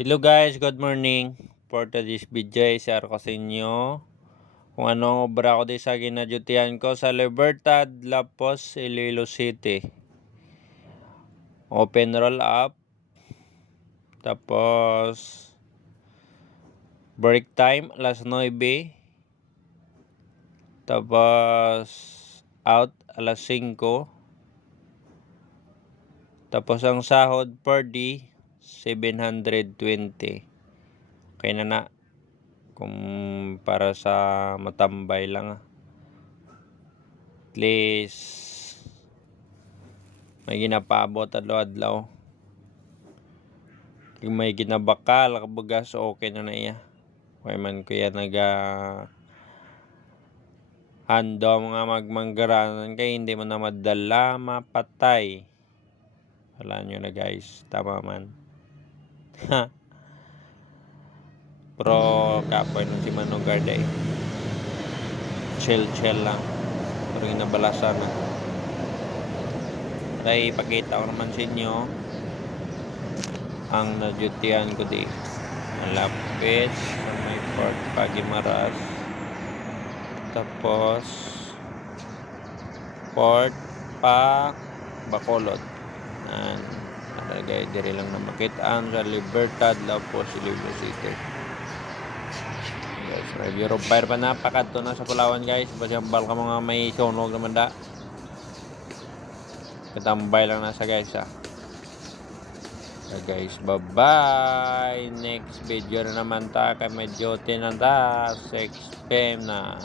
Hello guys, good morning. For today's video, share ko sa inyo kung anong obra ko di sa ginadutihan ko sa Libertad, Lapos, Iloilo City. Open roll up. Tapos break time alas 9. Tapos out alas 5. Tapos ang sahod per day 720. Okay na kung para sa matambay lang at least may ginapabot adlaw-adlaw. Kung may ginabakal kabagas okay na iya. Kaya man ko yan hando mga magmanggaranan kay hindi mo na madala mapatay. Wala nyo na guys, tama man. Pero kapoy nung si Manong Garday. Chill lang. Pero inabalasan na. Kaya ipakita ko naman sa inyo ang nadutihan ko di. Malapit sa may Port Pagimaras. Tapos Port pa Bacolod. Nalagay diri lang na makitaan sa Libertad, Lapos, Iloilo City. Guys, review of fire pa napakadto na sa Palawan guys. Pasyambal ka mga may sunog naman da. Katambay lang nasa guys Okay guys, bye-bye. Next video na naman ta kay medyo tinanda 6 PM na.